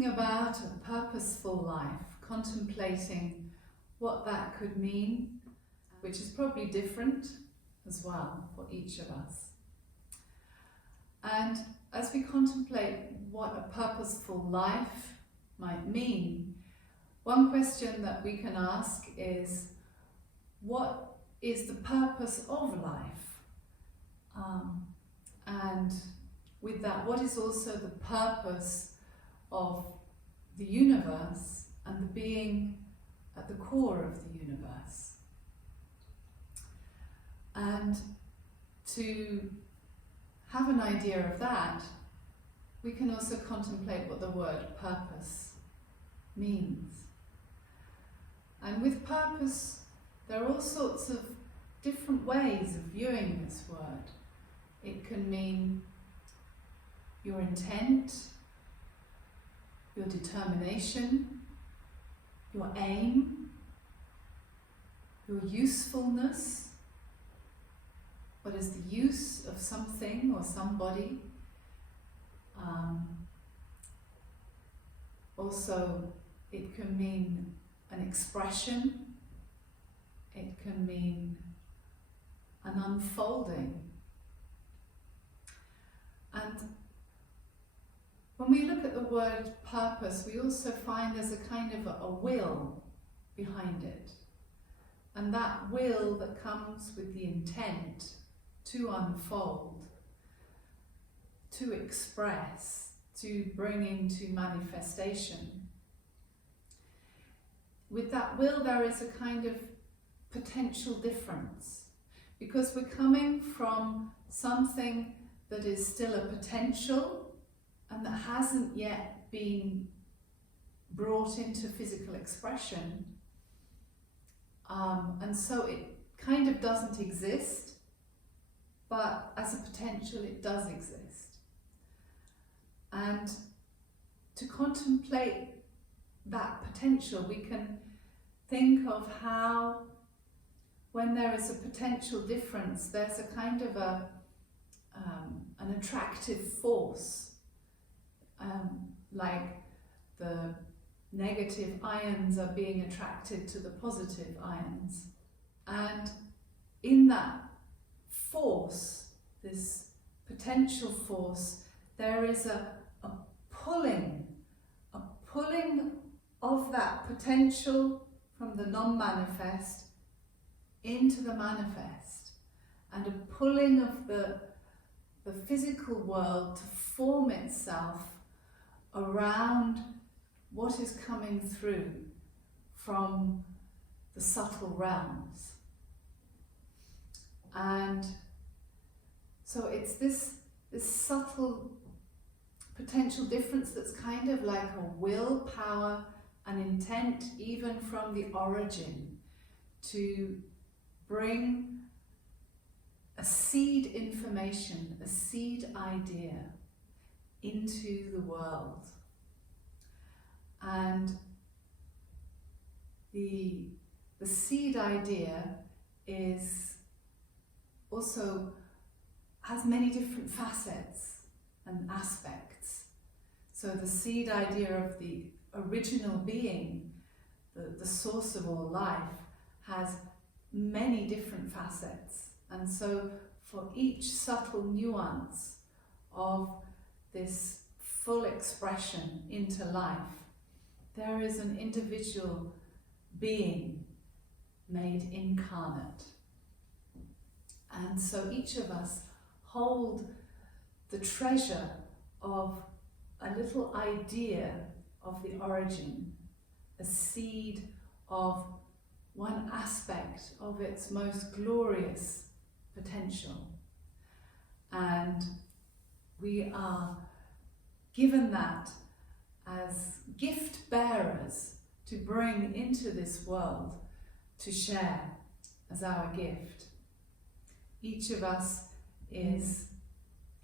thinking about a purposeful life, contemplating what that could mean, which is probably different as well for each of us. And as we contemplate what a purposeful life might mean, one question that we can ask is, what is the purpose of life? And with that, what is also the purpose of the universe and the being at the core of the universe? And to have an idea of that, we can also contemplate what the word purpose means. And with purpose, there are all sorts of different ways of viewing this word. It can mean your intent, your determination, your aim, your usefulness. What is the use of something or somebody? Also, it can mean an expression. It can mean an unfolding. And when we look at the word purpose, we also find there's a kind of a will behind it. And that will that comes with the intent to unfold, to express, to bring into manifestation. With that will, there is a kind of potential difference, because we're coming from something that is still a potential and that hasn't yet been brought into physical expression. And so it kind of doesn't exist, but as a potential it does exist. And to contemplate that potential, we can think of how, when there is a potential difference, there's a kind of an attractive force, like the negative ions are being attracted to the positive ions. And in that force, this potential force, there is a pulling of that potential from the non-manifest into the manifest, and a pulling of the physical world to form itself around what is coming through from the subtle realms. And so it's this subtle potential difference that's kind of like a willpower, an intent even from the origin to bring a seed information, a seed idea into the world. And the seed idea is also has many different facets and aspects. So the seed idea of the original being, the source of all life, has many different facets. And so for each subtle nuance of this full expression into life, there is an individual being made incarnate. And so each of us hold the treasure of a little idea of the origin, a seed of one aspect of its most glorious potential. And we are given that as gift bearers to bring into this world, to share as our gift. Each of us is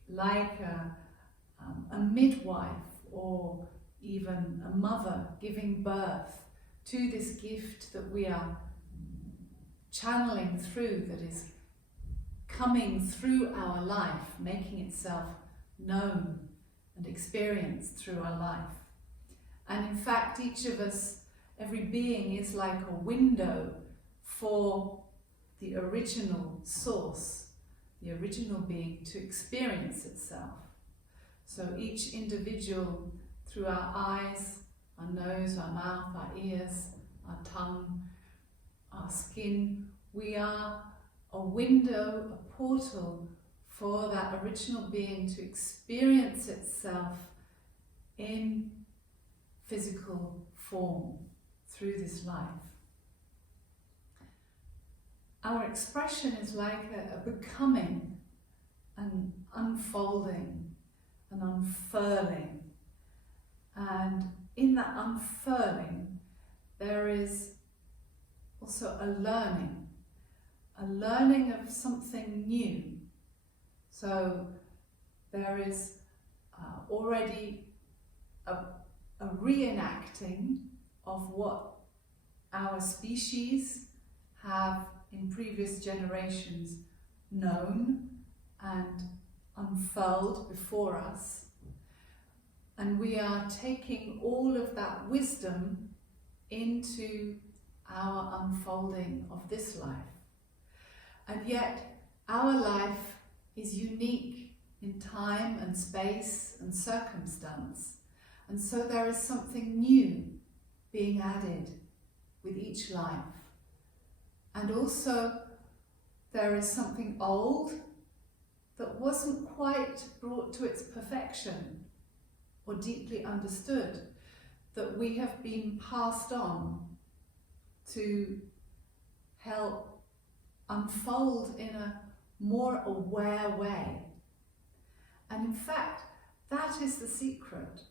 like a midwife or even a mother giving birth to this gift that we are channeling through, that is coming through our life, making itself known and experienced through our life. And in fact, each of us, every being is like a window for the original source, the original being, to experience itself. So each individual, through our eyes, our nose, our mouth, our ears, our tongue, our skin, we are a window, a portal for that original being to experience itself in physical form through this life. Our expression is like a becoming, an unfolding, an unfurling. And in that unfurling, there is also a learning of something new. So there is already a reenacting of what our species have in previous generations known and unfurled before us. And we are taking all of that wisdom into our unfolding of this life. And yet our life is unique in time and space and circumstance. And so there is something new being added with each life. And also there is something old that wasn't quite brought to its perfection or deeply understood, that we have been passed on to help unfold in a more aware way. And in fact, that is the secret.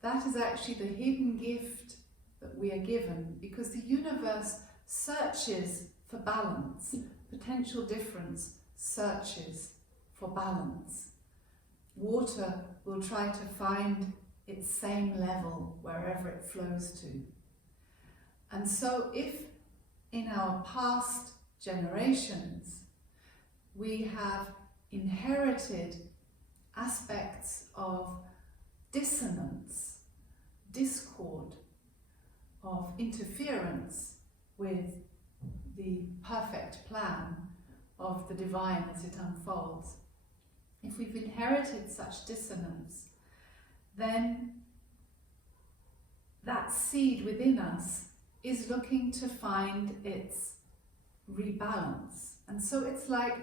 That is actually the hidden gift that we are given, because the universe searches for balance. Potential difference searches for balance. Water will try to find its same level wherever it flows to. And so if in our past generations we have inherited aspects of dissonance, discord, of interference with the perfect plan of the divine as it unfolds, if we've inherited such dissonance, then that seed within us is looking to find its rebalance. And so it's like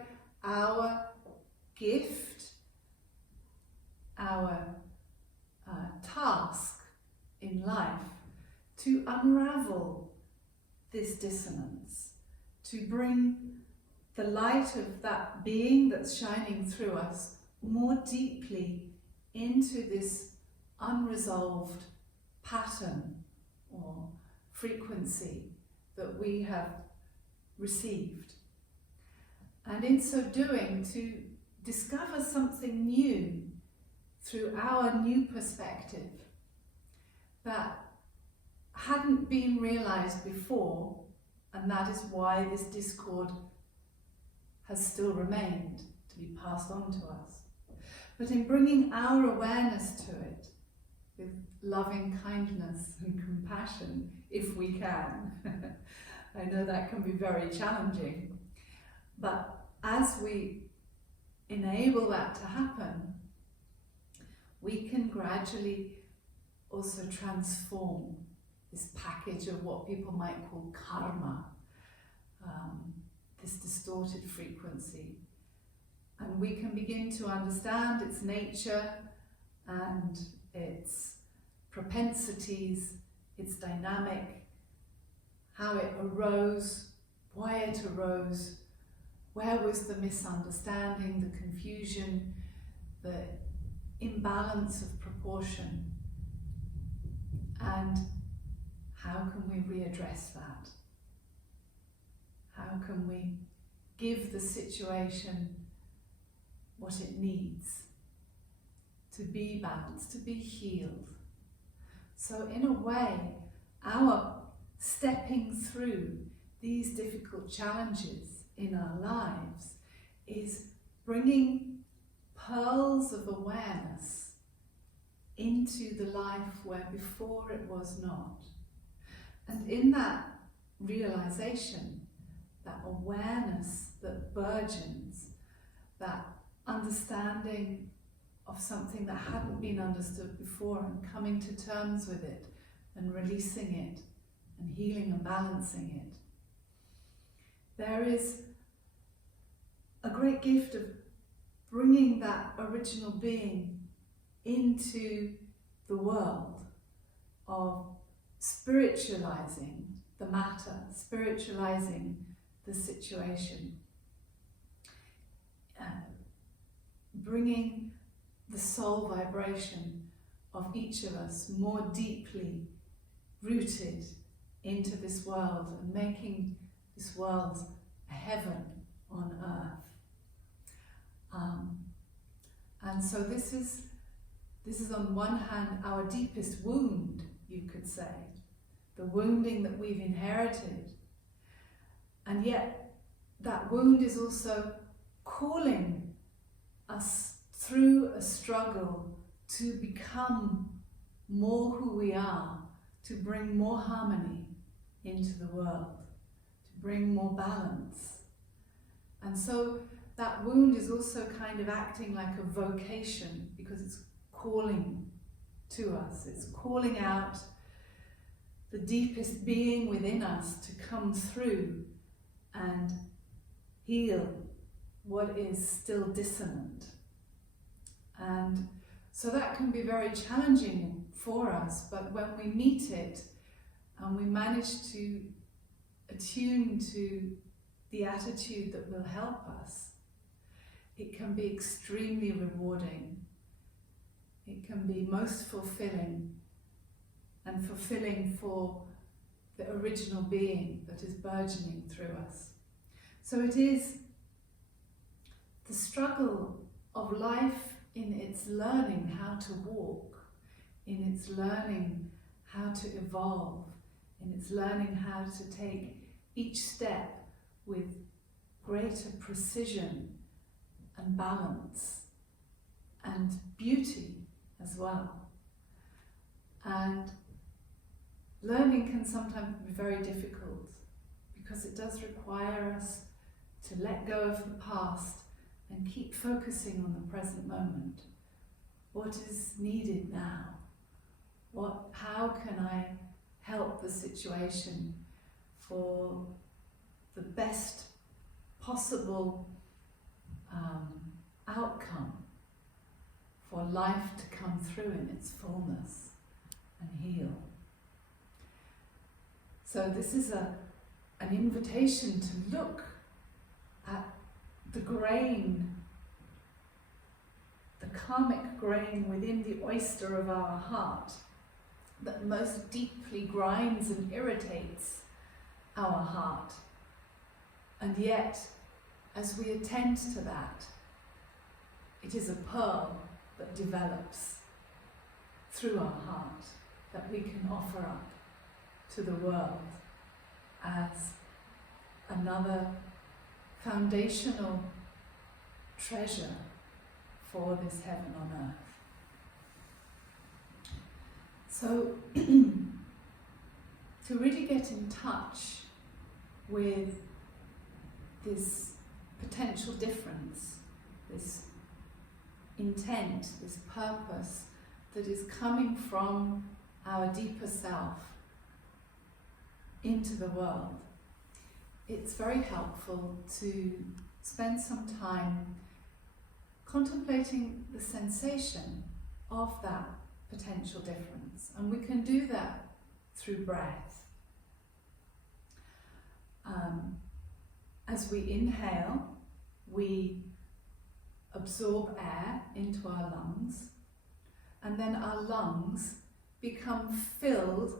our gift, our task in life, to unravel this dissonance, to bring the light of that being that's shining through us more deeply into this unresolved pattern or frequency that we have received. And in so doing, to discover something new through our new perspective that hadn't been realized before, and that is why this discord has still remained to be passed on to us. But in bringing our awareness to it with loving kindness and compassion, if we can. I know that can be very challenging, but as we enable that to happen, we can gradually also transform this package of what people might call karma, this distorted frequency. And we can begin to understand its nature and its propensities, its dynamic, how it arose, why it arose, where was the misunderstanding, the confusion, the imbalance of proportion, and how can we readdress that? How can we give the situation what it needs to be balanced, to be healed? So in a way, our stepping through these difficult challenges in our lives is bringing pearls of awareness into the life where before it was not. And in that realization, that awareness that burgeons, that understanding of something that hadn't been understood before and coming to terms with it and releasing it and healing and balancing it, there is a great gift of bringing that original being into the world, of spiritualizing the matter, spiritualizing the situation, bringing the soul vibration of each of us more deeply rooted into this world and making this world a heaven on earth. And so this is on one hand our deepest wound, you could say, the wounding that we've inherited. And yet that wound is also calling us through a struggle to become more who we are, to bring more harmony into the world, to bring more balance. And so that wound is also kind of acting like a vocation, because it's calling to us. It's calling out the deepest being within us to come through and heal what is still dissonant. And so that can be very challenging for us, but when we meet it and we manage to attune to the attitude that will help us, it can be extremely rewarding. It can be most fulfilling, and fulfilling for the original being that is burgeoning through us. So it is the struggle of life in its learning how to walk, in its learning how to evolve, in its learning how to take each step with greater precision and balance and beauty as well. And learning can sometimes be very difficult because it does require us to let go of the past and keep focusing on the present moment. What is needed now? How can I help the situation for the best possible outcome, for life to come through in its fullness and heal? So this is an invitation to look at the grain, the karmic grain within the oyster of our heart that most deeply grinds and irritates our heart. And yet, as we attend to that, it is a pearl that develops through our heart that we can offer up to the world as another foundational treasure for this heaven on earth. So, to really get in touch with this potential difference, this intent, this purpose that is coming from our deeper self into the world, it's very helpful to spend some time contemplating the sensation of that potential difference. And we can do that through breath. As we inhale, we absorb air into our lungs, and then our lungs become filled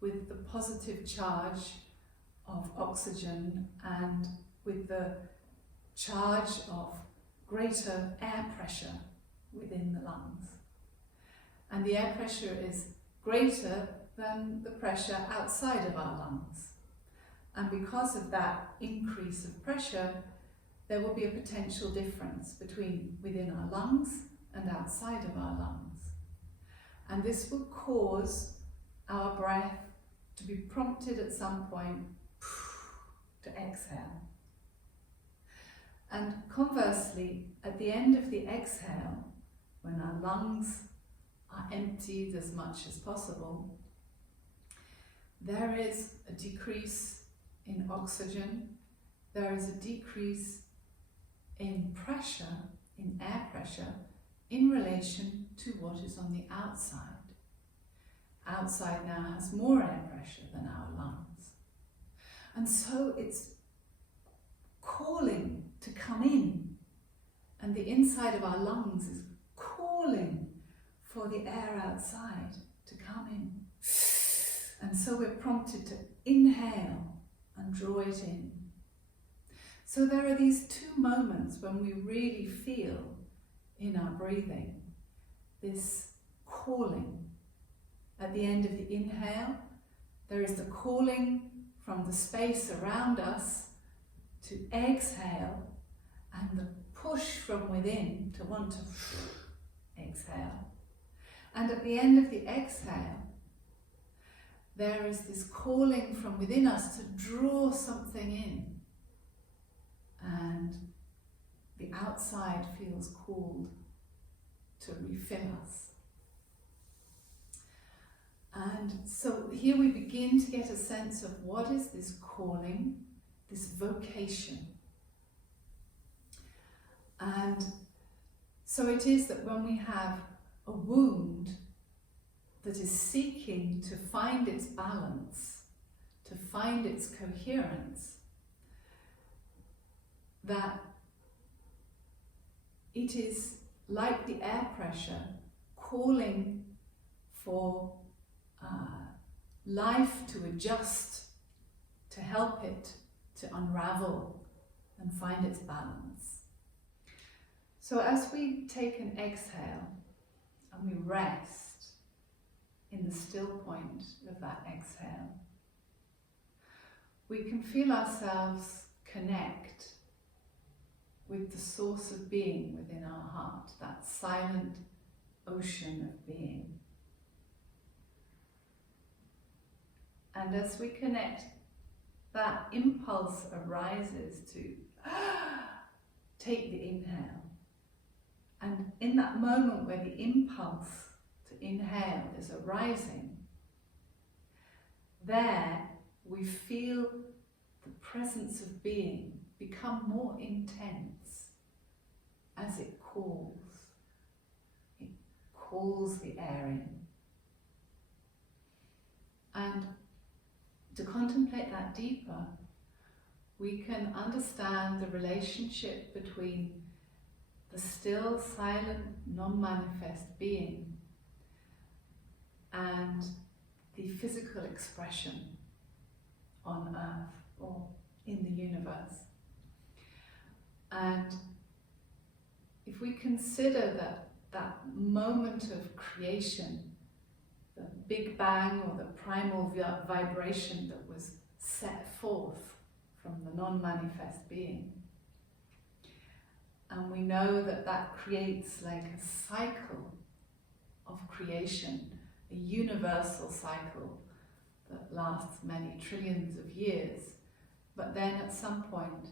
with the positive charge of oxygen and with the charge of greater air pressure within the lungs. And the air pressure is greater than the pressure outside of our lungs. And because of that increase of pressure, there will be a potential difference between within our lungs and outside of our lungs. And this will cause our breath to be prompted at some point to exhale. And conversely, at the end of the exhale, when our lungs are emptied as much as possible, there is a decrease in oxygen, there is a decrease in pressure, in air pressure, in relation to what is on the outside. Outside now has more air pressure than our lungs. And so it's calling to come in, and the inside of our lungs is calling for the air outside to come in. And so we're prompted to inhale and draw it in. So there are these two moments when we really feel in our breathing this calling. At the end of the inhale, there is the calling from the space around us to exhale, and the push from within to want to exhale. And at the end of the exhale, there is this calling from within us to draw something in. And the outside feels called to refill us. And so here we begin to get a sense of what is this calling, this vocation. And so it is that when we have a wound that is seeking to find its balance, to find its coherence, that it is like the air pressure calling for life to adjust, to help it to unravel and find its balance. So as we take an exhale and we rest in the still point of that exhale, we can feel ourselves connect with the source of being within our heart, that silent ocean of being. And as we connect, that impulse arises to take the inhale. And in that moment where the impulse to inhale is arising, there we feel the presence of being become more intense as it calls. It calls the air in. And to contemplate that deeper, we can understand the relationship between the still, silent, non-manifest being and the physical expression on earth or in the universe. And if we consider that moment of creation, the Big Bang or the primal vibration that was set forth from the non-manifest being, and we know that creates like a cycle of creation, a universal cycle that lasts many trillions of years, but then at some point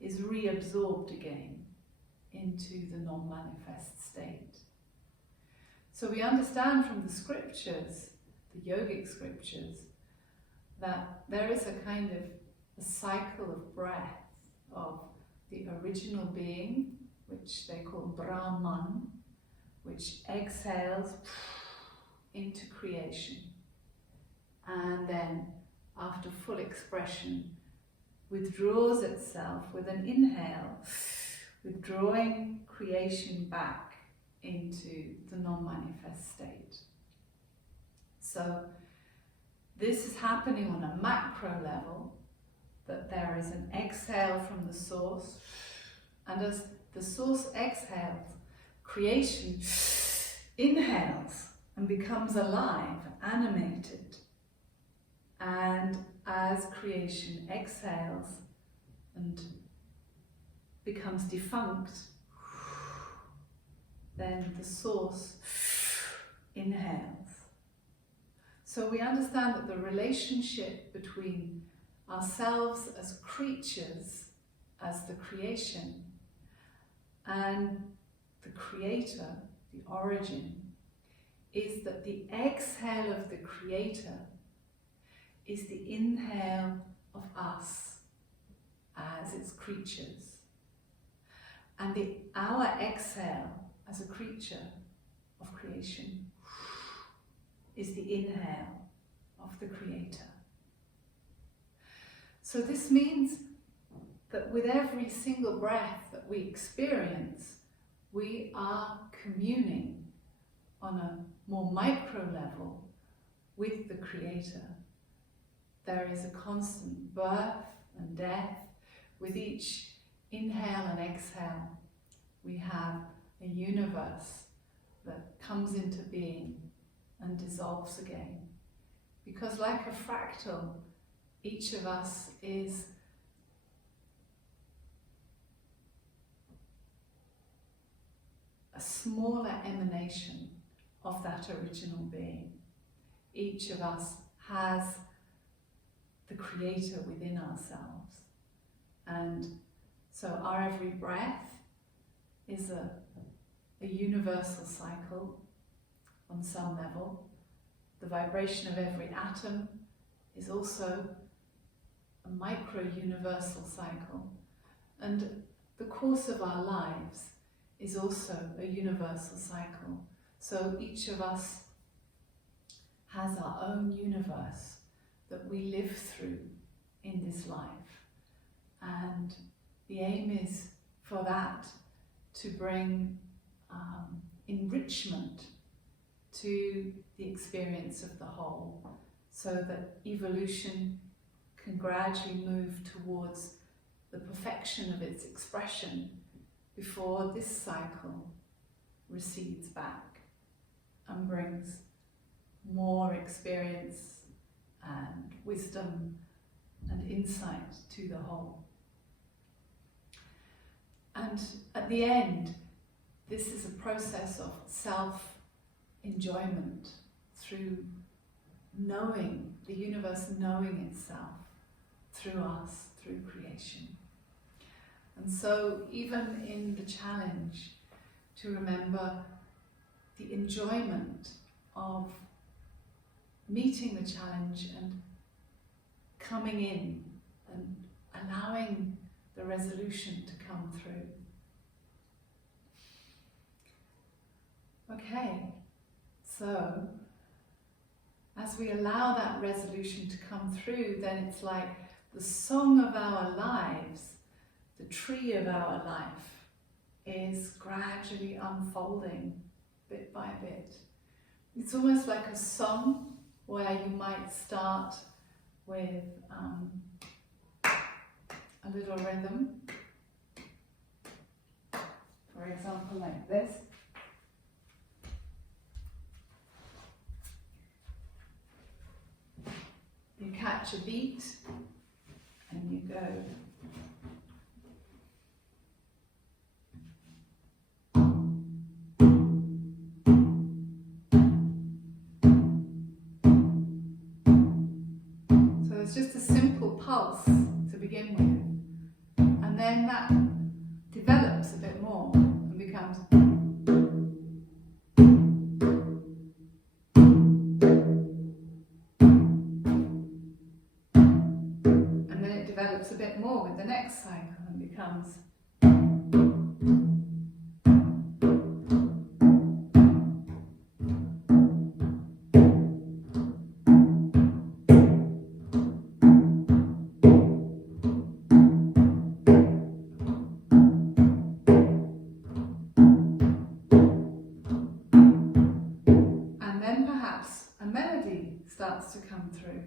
is reabsorbed again into the non-manifest state. So we understand from the scriptures, the yogic scriptures, that there is a kind of a cycle of breath of the original being, which they call Brahman, which exhales into creation, and then after full expression withdraws itself with an inhale, withdrawing creation back into the non-manifest state. So this is happening on a macro level, that there is an exhale from the source, and as the source exhales, creation inhales and becomes alive, animated. And as creation exhales and becomes defunct, then the source inhales. So we understand that the relationship between ourselves as creatures, as the creation, and the creator, the origin, is that the exhale of the creator is the inhale of us as its creatures. And our exhale as a creature of creation is the inhale of the creator. So this means that with every single breath that we experience, we are communing on a more micro level with the creator. There is a constant birth and death. With each inhale and exhale, we have a universe that comes into being and dissolves again. Because like a fractal, each of us is a smaller emanation of that original being. Each of us has the creator within ourselves. And so our every breath is a universal cycle on some level. The vibration of every atom is also a micro-universal cycle. And the course of our lives is also a universal cycle. So each of us has our own universe that we live through in this life. And the aim is for that to bring enrichment to the experience of the whole, so that evolution can gradually move towards the perfection of its expression before this cycle recedes back and brings more experience and wisdom and insight to the whole. And at the end, this is a process of self-enjoyment through knowing, the universe knowing itself through us, through creation. And so even in the challenge, to remember the enjoyment of meeting the challenge and coming in and allowing the resolution to come through. Okay, so as we allow that resolution to come through, then it's like the song of our lives, the tree of our life, is gradually unfolding bit by bit. It's almost like a song where you might start with a little rhythm, for example, like this. You catch a beat and you go. So it's just a simple pulse to begin with, and then that develops a bit more and becomes. Develops a bit more with the next cycle and becomes. And then perhaps a melody starts to come through.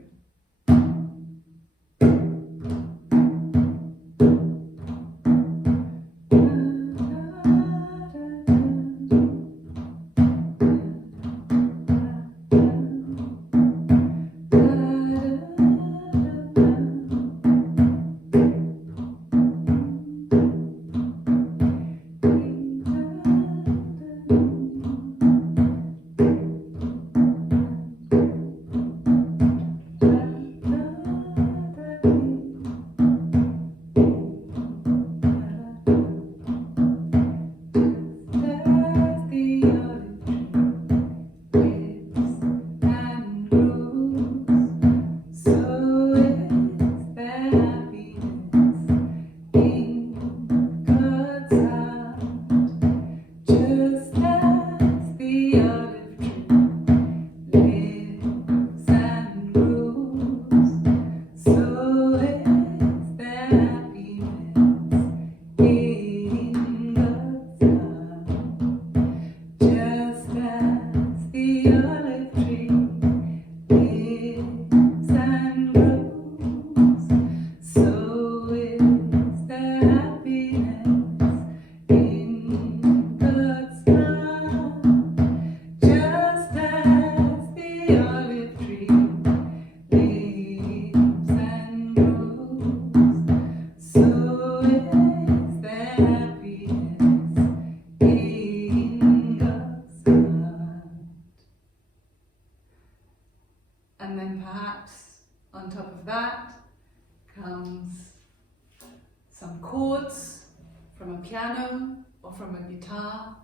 or from a guitar,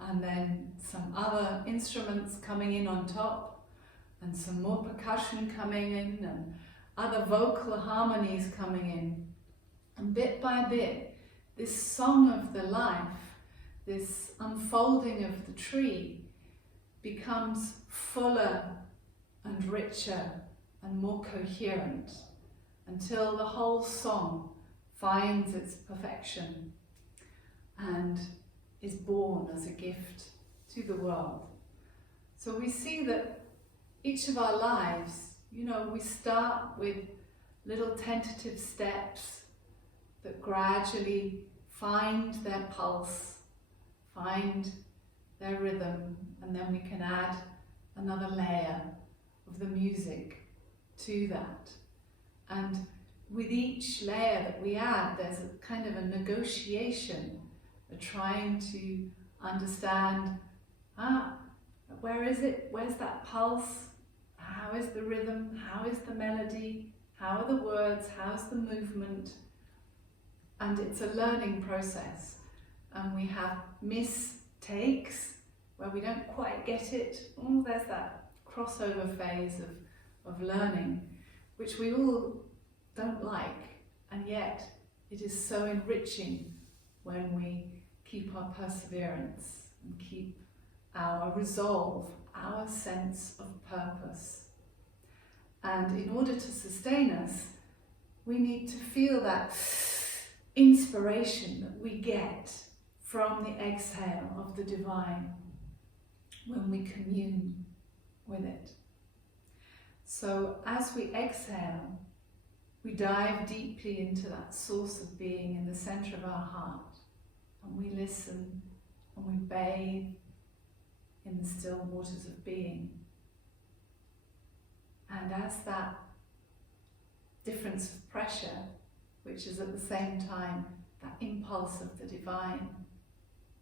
and then some other instruments coming in on top, and some more percussion coming in, and other vocal harmonies coming in. And bit by bit, this song of the life, this unfolding of the tree, becomes fuller and richer and more coherent, until the whole song finds its perfection and is born as a gift to the world. So we see that each of our lives, we start with little tentative steps that gradually find their pulse, find their rhythm, and then we can add another layer of the music to that. And with each layer that we add, there's a kind of a negotiation, trying to understand, where is it? Where's that pulse? How is the rhythm? How is the melody? How are the words? How's the movement? And it's a learning process. And we have mistakes where we don't quite get it. There's that crossover phase of learning, which we all don't like, and yet it is so enriching when we keep our perseverance and keep our resolve, our sense of purpose. And in order to sustain us, we need to feel that inspiration that we get from the exhale of the divine when we commune with it. So as we exhale, we dive deeply into that source of being in the center of our heart, and we listen and we bathe in the still waters of being. And as that difference of pressure, which is at the same time that impulse of the divine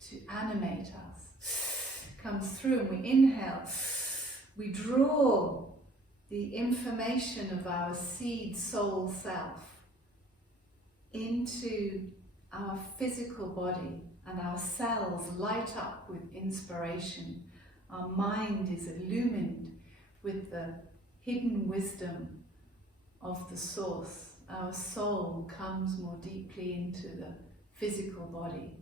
to animate us, comes through, and we inhale, we draw the information of our seed soul self into our physical body, and our cells light up with inspiration. Our mind is illumined with the hidden wisdom of the source. Our soul comes more deeply into the physical body,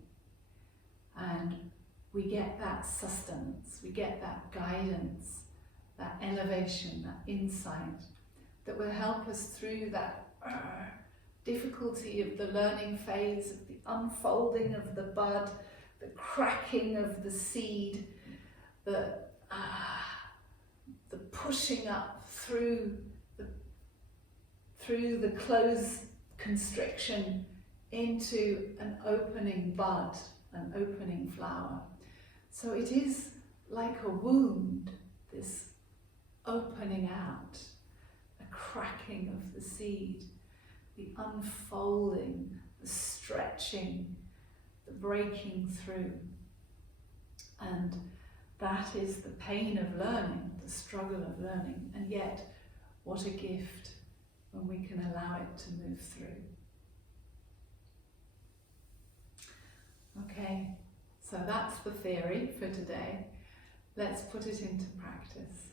and we get that sustenance, we get that guidance, that elevation, that insight that will help us through that difficulty of the learning phase, of the unfolding of the bud, the cracking of the seed, the pushing up through the closed constriction into an opening bud, an opening flower. So it is like a wound, this opening out, a cracking of the seed, the unfolding, the stretching, the breaking through. And that is the pain of learning, the struggle of learning, and yet what a gift when we can allow it to move through. Okay, so that's the theory for today. Let's put it into practice.